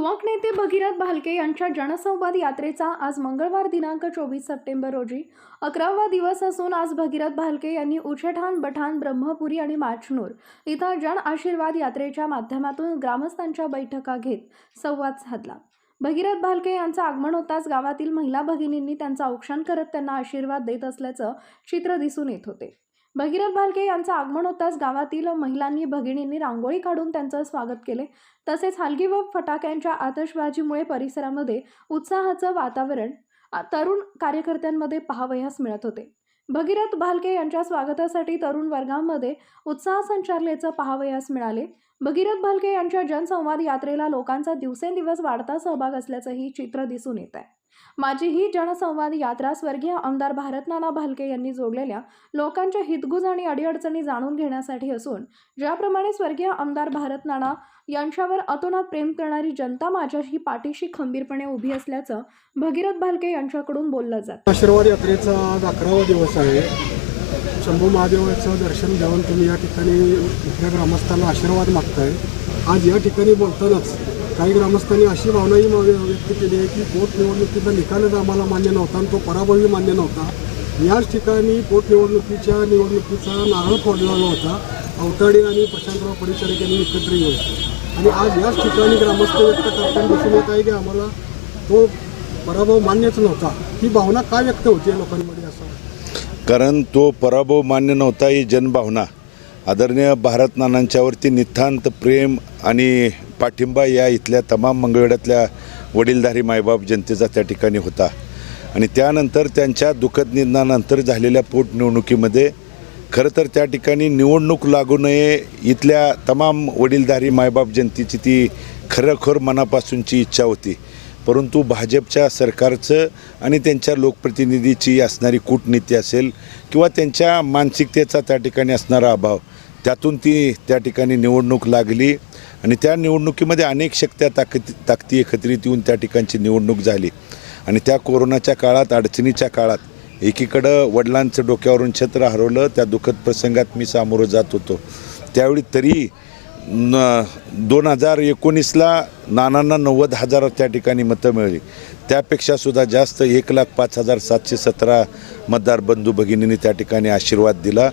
युवक नेते भगीरथ भालके यांच्या जनसंवाद यात्रेचा आज मंगळवार दिनांक चोवीस सप्टेंबर रोजी अकरावा दिवस असून आज भगीरथ भालके यांनी उचेठाण बठाण ब्रह्मपुरी आणि माचनूर इथं जन आशीर्वाद यात्रेच्या माध्यमातून ग्रामस्थांच्या बैठका घेत संवाद साधला भगीरथ भालके यांचं आगमन होताच गावातील महिला भगिनींनी त्यांचं औक्षण करत त्यांना आशीर्वाद देत असल्याचं चित्र दिसून येत होते भगीरथ भालके यांचं आगमन होताच गावातील महिलांनी भगिनींनी रांगोळी काढून त्यांचं स्वागत केले तसेच हलगी व फटाक्यांच्या आतषबाजीमुळे परिसरामध्ये उत्साहाचं वातावरण तरुण कार्यकर्त्यांमध्ये पाहावयास मिळत होते भगीरथ भालके यांच्या स्वागतासाठी तरुण वर्गामध्ये उत्साह संचारलेचं पाहावयास मिळाले भगीरथ भालके यांच्या जनसंवाद यात्रेला लोकांचा दिवसेंदिवस वाढता सहभाग असल्याचंही चित्र दिसून येत आहे माझी ही जनसंवाद यात्रा स्वर्गीय आमदार भारतनाना भालके यांनी जोडलेल्या लोकांच्या हितगुज आणि अडीअडचणी जाणून घेण्यासाठी असून ज्याप्रमाणे स्वर्गीय आमदार भारतनाना यांच्यावर अतोनात प्रेम करणारी जनता माझ्याशी पाठीशी खंबीरपणे उभी असल्याचं भगीरथ भालके यांच्याकडून बोललं जात आशीर्वाद यात्रेचा आज अकरावा दिवस आहे शंभू महादेवाचं दर्शन घेऊन तुम्ही या ठिकाणी इथल्या ग्रामस्थांना आशीर्वाद मागताय आज या ठिकाणी बोलतानाच काही ग्रामस्थांनी अशी भावनाही व्यक्त केली आहे की पोटनिवडणुकीचा निकालच आम्हाला मान्य नव्हता आणि तो पराभवही मान्य नव्हता याच ठिकाणी पोटनिवडणुकीच्या निवडणुकीचा नारळ फोडलेला होता अवताडे आणि प्रशांतराव परिचारक यांनी एकत्र येऊन आणि आज याच ठिकाणी ग्रामस्थ व्यक्त करताना दिसून येत आहे की आम्हाला तो पराभव मान्यच नव्हता ही भावना का व्यक्त होते लोकांमध्ये असं कारण तो पराभव मान्य नव्हता ही जनभावना आदरणीय भारत नानांच्यावरती नितांत प्रेम आणि पाठिंबा या इथल्या तमाम मंगळवेड्यातल्या वडीलधारी मायबाप जनतेचा त्या ठिकाणी होता आणि त्यानंतर त्यांच्या दुःखद निधनानंतर झालेल्या पोटनिवडणुकीमध्ये खरं तर त्या ठिकाणी निवडणूक लागू नये इथल्या तमाम वडीलधारी मायबाप जनतेची ती खरोखर मनापासूनची इच्छा होती परंतु भाजपच्या सरकारचं आणि त्यांच्या लोकप्रतिनिधीची असणारी कूटनीती असेल किंवा त्यांच्या मानसिकतेचा त्या ठिकाणी असणारा अभाव त्यातून ती त्या ठिकाणी निवडणूक लागली आणि त्या निवडणुकीमध्ये अनेक शक्त्या ताकती ताकदी एकत्रित येऊन त्या ठिकाणची निवडणूक झाली आणि त्या कोरोनाच्या काळात अडचणीच्या काळात एकीकडं वडिलांचं डोक्यावरून छत्र हरवलं त्या दुःखद प्रसंगात मी सामोरं जात होतो त्यावेळी तरी न दोन हजार एकोणीसला नानांना नव्वद हजार त्या ठिकाणी मतं मिळाली त्यापेक्षासुद्धा जास्त एक लाख पाच हजार सातशे सतरा मतदार बंधू भगिनींनी त्या ठिकाणी आशीर्वाद दिला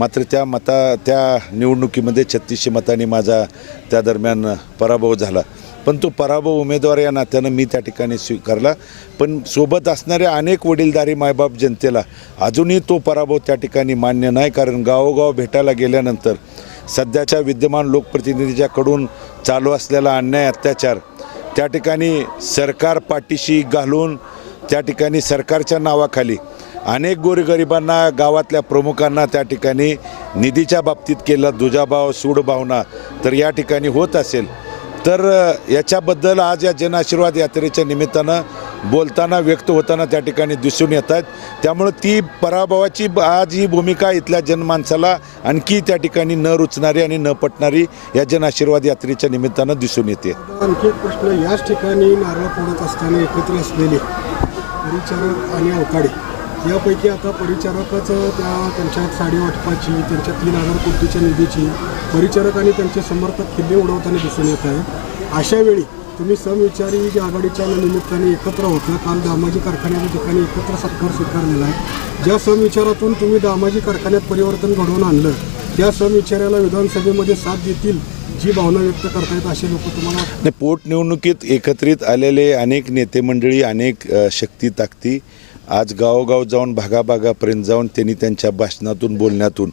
मात्र त्या मता त्या निवडणुकीमध्ये छत्तीसशे मतांनी माझा त्या दरम्यान पराभव झाला पण तो पराभव उमेदवार या नात्यानं मी त्या ठिकाणी स्वीकारला पण सोबत असणाऱ्या अनेक वडीलधारी मायबाप जनतेला अजूनही तो पराभव त्या ठिकाणी मान्य नाही कारण गावोगाव भेटायला गेल्यानंतर सध्याच्या विद्यमान लोकप्रतिनिधीच्याकडून चालू असलेला अन्याय अत्याचार त्या ठिकाणी सरकार पाठीशी घालून त्या ठिकाणी सरकारच्या नावाखाली अनेक गोरगरिबांना गावातल्या प्रमुखांना त्या ठिकाणी निधीच्या बाबतीत केला दुजाभाव सूडभावना तर या ठिकाणी होत असेल तर याच्याबद्दल आज या जनआशीर्वाद यात्रेच्या निमित्तानं बोलताना व्यक्त होताना त्या ठिकाणी दिसून येत आहेत त्यामुळं ती पराभवाची आज ही भूमिका इथल्या जनमानसाला आणखी त्या ठिकाणी न रुचणारी आणि न पटणारी या जनआशीर्वाद यात्रेच्या निमित्तानं दिसून येते आणखी एक प्रश्न याच ठिकाणी नारळ पडत असताना एकत्र असलेले परिचारक आणि अवकाळी यापैकी आता परिचारकच त्या त्यांच्या साडी वाटपाची त्यांच्या तीन हजार कोटीच्या निधीची परिचारक आणि त्यांचे समर्थक खिल्ले उडवताना दिसून येत आहे अशावेळी तुम्ही समविचारी जे आघाडीच्या निमित्ताने एकत्र होतं काल दामाजी कारखान्याच्या ठिकाणी एकत्र सरकार स्वीकारलेला आहे ज्या समविचारातून तुम्ही दामाजी कारखान्यात परिवर्तन घडवून आणलं त्या समविचाराला विधानसभेमध्ये साथ देतील जी भावना व्यक्त करतायत असे लोक तुम्हाला पोटनिवडणुकीत एकत्रित आलेले अनेक नेते मंडळी अनेक शक्ती ताकती आज गावोगाव जाऊन भागाभागापर्यंत जाऊन त्यांनी त्यांच्या भाषणातून बोलण्यातून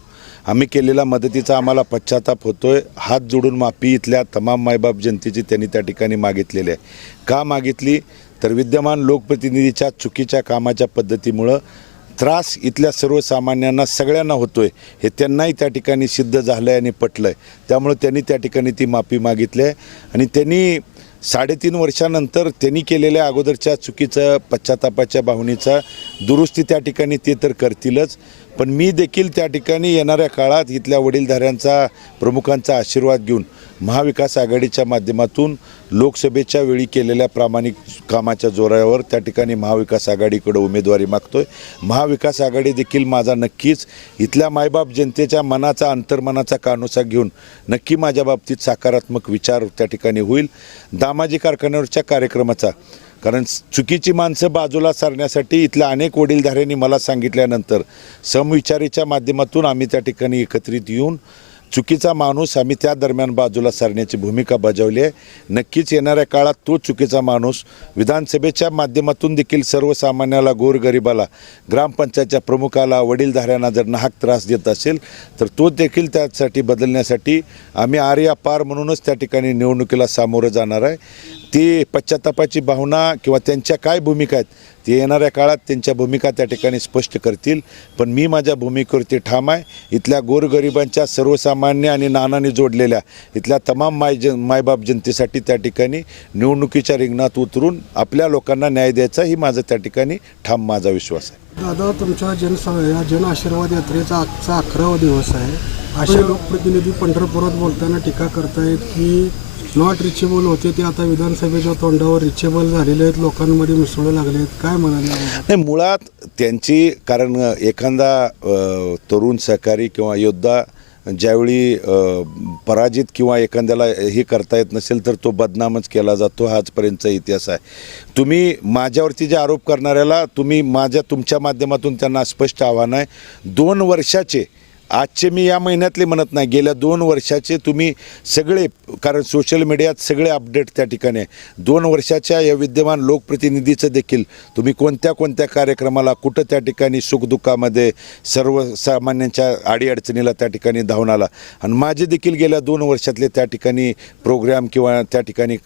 आम्ही केलेल्या मदतीचा आम्हाला पश्चाताप होतोय हात जोडून माफी इथल्या तमाम मायबाप जनतेची त्यांनी त्या ठिकाणी मागितलेली आहे का मागितली तर विद्यमान लोकप्रतिनिधीच्या चुकीच्या कामाच्या पद्धतीमुळं त्रास इथल्या सर्वसामान्यांना सगळ्यांना होतोय हे त्यांनाही त्या ठिकाणी सिद्ध झालं आहे आणि पटलं आहे त्यामुळं त्यांनी त्या ठिकाणी ती माफी मागितली आहे आणि त्यांनी साडेतीन वर्षानंतर त्यांनी केलेल्या अगोदरच्या चुकीचं पश्चातापाच्या भावनेचा दुरुस्ती त्या ठिकाणी ते तर करतीलच पण मी देखील त्या ठिकाणी येणाऱ्या काळात इथल्या वडीलधाऱ्यांचा प्रमुखांचा आशीर्वाद घेऊन महाविकास आघाडीच्या माध्यमातून लोकसभेच्या वेळी केलेल्या प्रामाणिक कामाच्या जोरावर त्या ठिकाणी महाविकास आघाडीकडे उमेदवारी मागतोय महाविकास आघाडी देखील माझा नक्कीच इथल्या मायबाप जनतेच्या मनाचा अंतर्मनाचा कानोसा घेऊन नक्की माझ्या बाबतीत सकारात्मक विचार त्या ठिकाणी होईल दामाजी कारखान्यावरच्या कार्यक्रमाचा कारण चुकीची माणसं बाजूला सारण्यासाठी इथल्या अनेक वडीलधाऱ्यांनी मला सांगितल्यानंतर समविचारीच्या माध्यमातून आम्ही त्या ठिकाणी एकत्रित येऊन चुकीचा माणूस आम्ही त्या दरम्यान बाजूला सारण्याची भूमिका बजावली आहे नक्कीच येणाऱ्या काळात तो चुकीचा माणूस विधानसभेच्या माध्यमातून देखील सर्वसामान्याला गोरगरिबाला ग्रामपंचायतच्या प्रमुखाला वडीलधाऱ्यांना जर नाहक त्रास देत असेल तर तो देखील त्यासाठी बदलण्यासाठी आम्ही आर्या पार म्हणूनच त्या ठिकाणी निवडणुकीला सामोरं जाणार आहे ती पश्चातापाची भावना किंवा त्यांच्या काय भूमिका आहेत ते येणाऱ्या काळात त्यांच्या भूमिका त्या ठिकाणी स्पष्ट करतील पण मी माझ्या भूमिकेवरती ठाम आहे इथल्या गोरगरिबांच्या सर्वसामान्य आणि नानाने जोडलेल्या इथल्या तमाम माय जन मायबाप जनतेसाठी त्या ठिकाणी निवडणुकीच्या रिंगणात उतरून आपल्या लोकांना न्याय द्यायचा ही माझा त्या ठिकाणी ठाम माझा विश्वास आहे दादा तुमच्या जन या जन आशीर्वाद यात्रेचा आजचा अकरावा दिवस आहे हो, हो. असे लोकप्रतिनिधी पंढरपुरात बोलताना टीका करतायत की नॉट रिचेबल होते ते आता विधानसभेच्या तोंडावर रिचेबल झालेले आहेत लोकांमध्ये मिसळू लागले आहेत काय म्हणाले नाही मुळात त्यांची कारण एखादा तरुण सहकारी किंवा योद्धा ज्यावेळी पराजित किंवा एखाद्याला हे करता येत नसेल तर तो बदनामच केला जातो आजपर्यंतचा इतिहास आहे तुम्ही माझ्यावरती जे आरोप करणाऱ्याला तुम्ही माझ्या तुमच्या माध्यमातून त्यांना स्पष्ट आव्हान आहे दोन वर्षाचे आजचे मी या महिन्यातले म्हणत नाही गेल्या दोन वर्षाचे तुम्ही सगळे कारण सोशल मीडियात सगळे अपडेट त्या ठिकाणी आहे दोन वर्षाच्या या विद्यमान लोकप्रतिनिधीचं देखील तुम्ही कोणत्या कोणत्या कार्यक्रमाला कुठं त्या ठिकाणी सुखदुःखामध्ये सर्वसामान्यांच्या आडीअडचणीला त्या ठिकाणी धावून आला आणि माझे देखील गेल्या दोन वर्षातले त्या ठिकाणी प्रोग्राम किंवा त्या ठिकाणी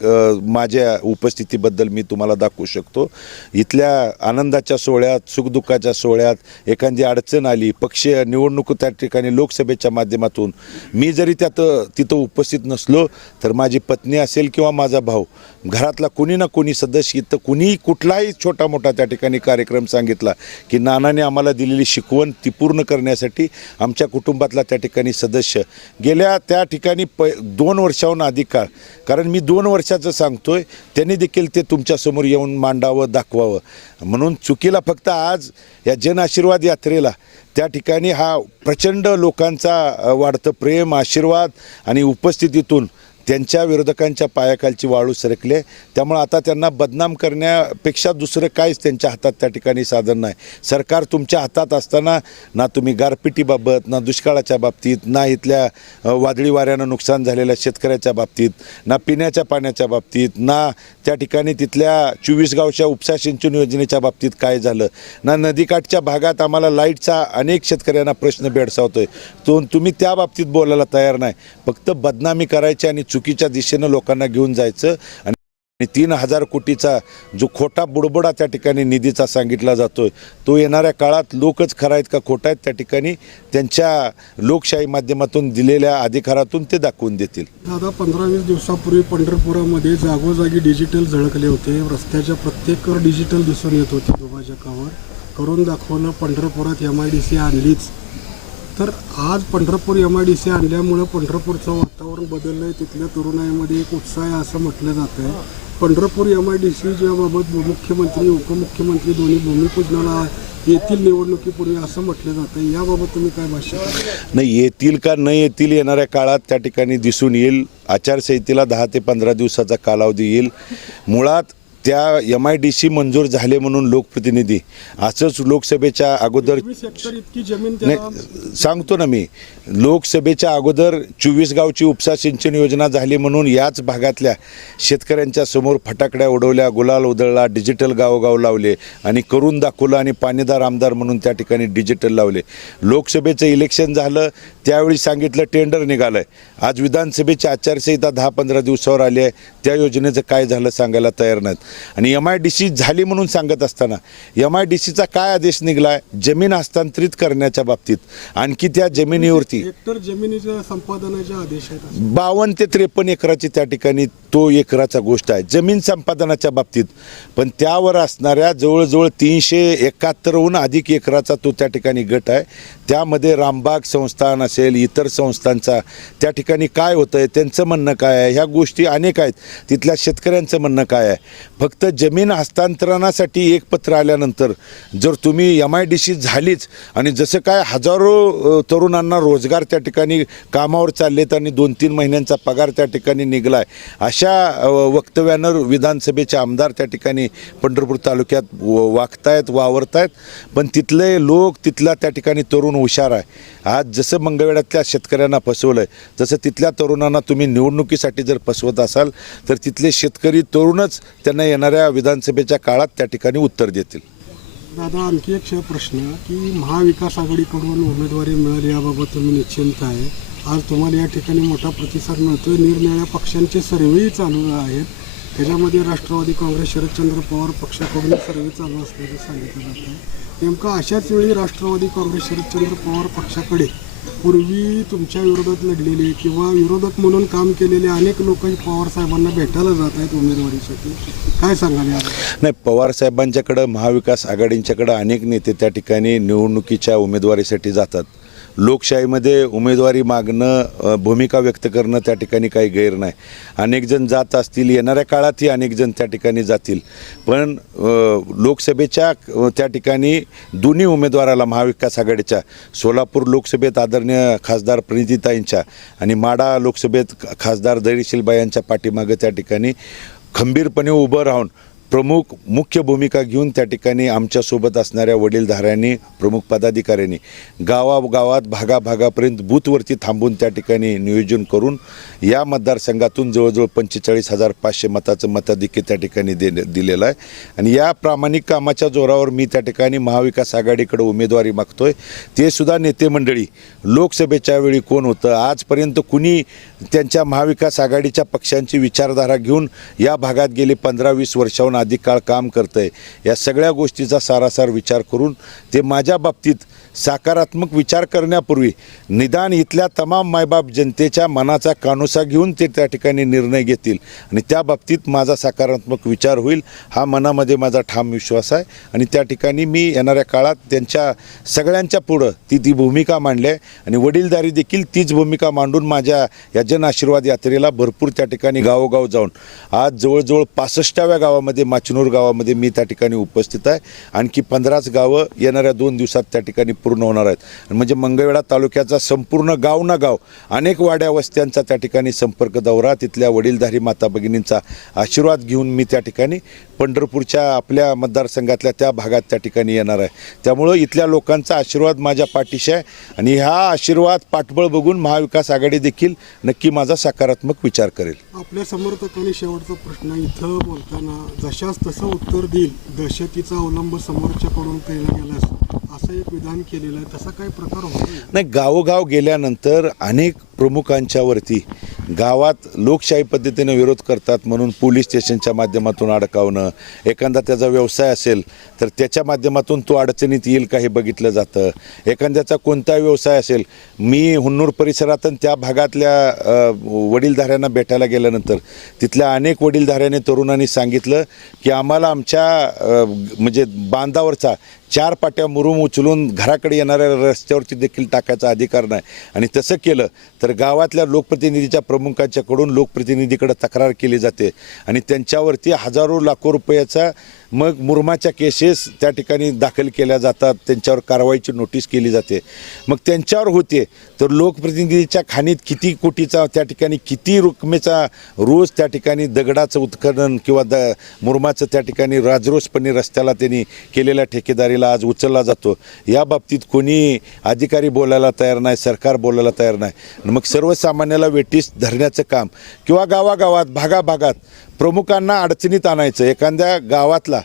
माझ्या उपस्थितीबद्दल मी तुम्हाला दाखवू शकतो इथल्या आनंदाच्या सोहळ्यात सुखदुःखाच्या सोहळ्यात एखादी अडचण आली पक्षीय निवडणूक त्या ठिकाणी ठिकाणी लोकसभेच्या माध्यमातून मी जरी त्यात तिथं उपस्थित नसलो तर माझी पत्नी असेल किंवा माझा भाऊ घरातला कोणी ना कोणी सदस्य इथं कुणीही कुठलाही छोटा मोठा त्या ठिकाणी कार्यक्रम सांगितला की नानाने आम्हाला दिलेली शिकवण ती पूर्ण करण्यासाठी आमच्या कुटुंबातला त्या ठिकाणी सदस्य गेल्या त्या ठिकाणी प दोन वर्षाहून अधिक काळ कारण मी दोन वर्षाचं सांगतोय त्यांनी देखील ते तुमच्यासमोर येऊन मांडावं दाखवावं म्हणून चुकीला फक्त आज या जन आशीर्वाद यात्रेला त्या ठिकाणी हा प्रचंड लोकांचा वाढतं प्रेम आशीर्वाद आणि उपस्थितीतून त्यांच्या विरोधकांच्या पायाखालची वाळू सरकले त्यामुळे आता त्यांना बदनाम करण्यापेक्षा दुसरं काहीच त्यांच्या हातात त्या ठिकाणी साधन नाही सरकार तुमच्या हातात असताना ना तुम्ही गारपिटीबाबत ना दुष्काळाच्या बाबतीत ना इथल्या वादळी वाऱ्यानं नुकसान झालेल्या शेतकऱ्याच्या बाबतीत ना पिण्याच्या पाण्याच्या बाबतीत ना त्या ठिकाणी तिथल्या चोवीस गावच्या उपसा सिंचन योजनेच्या बाबतीत काय झालं ना नदीकाठच्या भागात आम्हाला लाईटचा अनेक शेतकऱ्यांना प्रश्न भेडसावतो आहे तो तुम्ही त्या बाबतीत बोलायला तयार नाही फक्त बदनामी करायची आणि चुकीच्या दिशेनं लोकांना घेऊन जायचं आणि तीन हजार कोटीचा जो खोटा बुडबुडा त्या ठिकाणी निधीचा सांगितला जातोय तो येणाऱ्या काळात लोकच खरा आहेत का खोटा आहेत त्या ठिकाणी त्यांच्या लोकशाही माध्यमातून दिलेल्या अधिकारातून ते दाखवून देतील दादा पंधरा वीस दिवसापूर्वी पंढरपुरामध्ये जागोजागी डिजिटल झळकले होते रस्त्याच्या प्रत्येक डिजिटल दिसून येत होते दुभाजकावर करून दाखवणं पंढरपुरात एम आय डी सी आणलीच तर आज Pandharpur M I D C आणल्यामुळं पंढरपूरचं वातावरण बदललं आहे तिथल्या तरुणाईमध्ये एक उत्साह आहे असं म्हटलं जातं आहे Pandharpur M I D C ज्याबाबत मुख्यमंत्री उपमुख्यमंत्री दोन्ही भूमिपूजनाला येथील निवडणुकीपूर्वी असं म्हटलं जातं याबाबत तुम्ही काय भाष्य नाही येतील का नाही येतील येणाऱ्या काळात त्या ठिकाणी दिसून येईल आचारसंहितेला दहा ते पंधरा दिवसाचा कालावधी येईल मुळात त्या एम आय डी सी मंजूर झाले म्हणून लोकप्रतिनिधी असंच लोकसभेच्या अगोदर सांगतो ना मी लोकसभेच्या अगोदर चोवीस गावची उपसा सिंचन योजना झाली म्हणून याच भागातल्या शेतकऱ्यांच्या समोर फटाकड्या उडवल्या गुलाल उधळला डिजिटल गावोगाव लावले आणि करून दाखवलं आणि पाणीदार आमदार म्हणून त्या ठिकाणी डिजिटल लावले लोकसभेचं इलेक्शन झालं त्यावेळी सांगितलं टेंडर निघालं आज विधानसभेची आचारसंहिता दहा पंधरा दिवसावर आली आहे त्या योजनेचं काय झालं सांगायला तयार नाहीत आणि एम आय डी सी झाली म्हणून सांगत असताना एम आय डी सीचा काय आदेश निघाला जमीन हस्तांतरित करण्याच्या बाबतीत आणखी त्या जमिनीवरती बावन्न ते त्रेपन्न एकराची त्या ठिकाणी तो एकराचा गोष्ट आहे जमीन संपादनाच्या बाबतीत पण त्यावर असणाऱ्या जवळजवळ तीनशे एकाहत्तरहून अधिक एकराचा तो त्या ठिकाणी गट आहे त्यामध्ये रामबाग संस्थान असेल इतर संस्थांचा त्या ठिकाणी काय होतं आहे त्यांचं म्हणणं काय आहे ह्या गोष्टी अनेक आहेत तिथल्या शेतकऱ्यांचं म्हणणं काय आहे फक्त जमीन हस्तांतरणासाठी एक पत्र आल्यानंतर जर तुम्ही एम आय डी सी झालीच आणि जसं काय हजारो तरुणांना रोजगार त्या ठिकाणी कामावर चाललेत आणि दोन तीन महिन्यांचा पगार त्या ठिकाणी निघला आहे अशा वक्तव्यानं विधानसभेचे आमदार त्या ठिकाणी पंढरपूर तालुक्यात वागतायत वावरतायत पण तिथले लोक तिथला त्या ठिकाणी तरुण हुशार आहे आज जसं मंगळवेड्यातल्या शेतकऱ्यांना फसवलं आहे जसं तिथल्या तरुणांना तुम्ही निवडणुकीसाठी जर फसवत असाल तर तिथले शेतकरी तरुणच त्यांना येणाऱ्या विधानसभेच्या काळात त्या ठिकाणी उत्तर देतील दादा आणखी एक प्रश्न की महाविकास आघाडीकडून उमेदवारी मिळाली याबाबत तुम्ही निश्चिंत आहे आज तुम्हाला या ठिकाणी मोठा प्रतिसाद मिळतो निर्णय निरनिळ्या पक्षांचे सर्वेही चालू आहेत त्याच्यामध्ये राष्ट्रवादी काँग्रेस शरदचंद्र पवार पक्षाकडून सर्वे चालू असल्याचं सांगितलं जातं नेमकं अशाच वेळी राष्ट्रवादी काँग्रेस शरदचंद्र पवार पक्षाकडे पूर्वी तुमच्या विरोधात लढलेले किंवा विरोधक म्हणून काम केलेले अनेक लोक पवारसाहेबांना भेटायला जात आहेत उमेदवारीसाठी काय सांगाल नाही पवारसाहेबांच्याकडं महाविकास आघाडींच्याकडं अनेक नेते त्या ठिकाणी निवडणुकीच्या उमेदवारीसाठी जातात लोकशाहीमध्ये उमेदवारी मागणं भूमिका व्यक्त करणं त्या ठिकाणी काही गैर नाही अनेकजण जात असतील येणाऱ्या काळातही अनेकजण त्या ठिकाणी जातील पण लोकसभेच्या त्या ठिकाणी दोन्ही उमेदवाराला महाविकास आघाडीच्या सोलापूर लोकसभेत आदरणीय खासदार प्रणितीताईंच्या आणि माडा लोकसभेत खासदार धैर्यशीलबाई यांच्या पाठीमागं त्या ठिकाणी खंबीरपणे उभं राहून प्रमुख मुख्य भूमिका घेऊन त्या ठिकाणी आमच्यासोबत असणाऱ्या वडीलधाऱ्यांनी प्रमुख पदाधिकाऱ्यांनी गावागावात भागाभागापर्यंत बूथवरती थांबून त्या ठिकाणी नियोजन करून या मतदारसंघातून जवळजवळ पंचेचाळीस हजार पाचशे मताचं मताधिक्य त्या ठिकाणी दे दिलेलं आहे आणि या प्रामाणिक कामाच्या जोरावर मी त्या ठिकाणी महाविकास आघाडीकडे उमेदवारी मागतोय ते सुद्धा नेते मंडळी लोकसभेच्या वेळी कोण होतं आजपर्यंत कुणी त्यांच्या महाविकास आघाडीच्या पक्षांची विचारधारा घेऊन या भागात गेले पंधरा वीस वर्षाहून अधिक काळ काम करतंय आहे या सगळ्या गोष्टीचा सारासार विचार करून ते माझ्या बाबतीत सकारात्मक विचार करण्यापूर्वी निदान इथल्या तमाम मायबाप जनतेच्या मनाचा कानुसा घेऊन ते त्या ठिकाणी निर्णय घेतील आणि त्या बाबतीत माझा सकारात्मक विचार होईल हा मनामध्ये माझा ठाम विश्वास आहे आणि त्या ठिकाणी मी येणाऱ्या काळात त्यांच्या सगळ्यांच्या पुढं ती ती भूमिका मांडली आहे आणि वडीलधारी देखील तीच भूमिका मांडून माझ्या या जन आशीर्वाद यात्रेला भरपूर त्या ठिकाणी गावोगाव जाऊन आज जवळजवळ पासष्टाव्या गावामध्ये माचनूर गावामध्ये मी त्या ठिकाणी उपस्थित आहे आणखी पंधराच गावं येणाऱ्या दोन दिवसात त्या ठिकाणी पूर्ण होणार आहेत म्हणजे मंगळवेढा तालुक्याचा संपूर्ण गाव ना गाव अनेक वाड्या वस्त्यांचा त्या ठिकाणी संपर्क दौरा तिथल्या वडीलधारी माता भगिनींचा आशीर्वाद घेऊन मी त्या ठिकाणी पंढरपूरच्या आपल्या मतदारसंघातल्या त्या भागात त्या ठिकाणी येणार आहे त्यामुळं इथल्या लोकांचा आशीर्वाद माझ्या पाठीशी आहे आणि हा आशीर्वाद पाठबळ बघून महाविकास आघाडी देखील नक्की माझा सकारात्मक विचार करेल आपल्या समर्थकांनी शेवटचा प्रश्न इथं बोलताना जशास तसं उत्तर देईल दहशतीचा अवलंब समोरच्याकडून केला गेला असं एक विधान तसा प्रकार नाही गावोगाव गेल्यानंतर अनेक प्रमुखांच्यावरती गावात लोकशाही पद्धतीने विरोध करतात म्हणून पोलीस स्टेशनच्या माध्यमातून अडकावणं एखादा त्याचा व्यवसाय असेल तर त्याच्या माध्यमातून तो अडचणीत येईल का हे बघितलं जातं एखाद्याचा कोणता व्यवसाय असेल मी हुन्नूर परिसरात त्या भागातल्या वडीलधाऱ्यांना भेटायला गेल्यानंतर तिथल्या अनेक वडीलधाऱ्याने तरुणांनी सांगितलं की आम्हाला आमच्या म्हणजे बांधावरचा चार पाट्या मुरुम उचलून घराकडे येणाऱ्या रस्त्यावरती देखील टाकायचा अधिकार नाही आणि तसं केलं तर गावातल्या लोकप्रतिनिधीच्या प्रमुखांच्याकडून लोकप्रतिनिधीकडे तक्रार केली जाते आणि त्यांच्यावरती हजारो लाखो रुपयाचा मग मुरमाच्या केसेस त्या ठिकाणी दाखल केल्या जातात त्यांच्यावर कारवाईची नोटीस केली जाते मग त्यांच्यावर होते तर लोकप्रतिनिधीच्या खाणीत किती कोटीचा त्या ठिकाणी किती रकमेचा रोज त्या ठिकाणी दगडाचं उत्खनन किंवा द मुरमाचं त्या ठिकाणी राजरोसपणे रस्त्याला त्यांनी केलेल्या ठेकेदारीला आज उचलला जातो या बाबतीत कोणी अधिकारी बोलायला तयार नाही सरकार बोलायला तयार नाही मग सर्वसामान्याला वेटीस धरण्याचं काम किंवा गावागावात भागाभागात प्रमुखांना अडचणीत आणायचं एखाद्या गावातला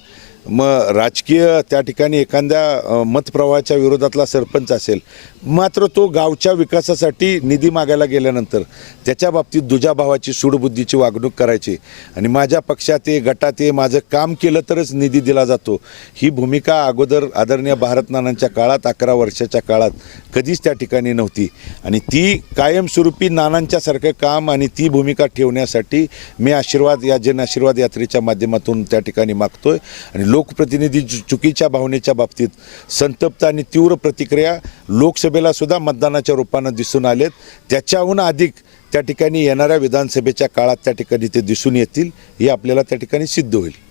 मग राजकीय त्या ठिकाणी एखाद्या मतप्रवाहाच्या विरोधातला सरपंच असेल मात्र तो गावच्या विकासासाठी निधी मागायला गेल्यानंतर त्याच्या बाबतीत दुजाभावाची सूडबुद्धीची वागणूक करायची आणि माझ्या पक्षात ये गटात ये माझं काम केलं तरच निधी दिला जातो ही भूमिका अगोदर आदरणीय नानांच्या काळात अकरा वर्षाच्या काळात कधीच त्या ठिकाणी नव्हती आणि ती कायमस्वरूपी नानांच्यासारखं काम आणि ती भूमिका ठेवण्यासाठी मी आशीर्वाद या जनआशीर्वाद यात्रेच्या माध्यमातून त्या ठिकाणी मागतोय आणि लोक लोकप्रतिनिधी चुकीच्या भावनेच्या बाबतीत संतप्त आणि तीव्र प्रतिक्रिया लोकसभेला सुद्धा मतदानाच्या रूपानं दिसून आलेत त्याच्याहून अधिक त्या ठिकाणी येणाऱ्या विधानसभेच्या काळात त्या ठिकाणी ते दिसून येतील हे आपल्याला त्या ठिकाणी सिद्ध होईल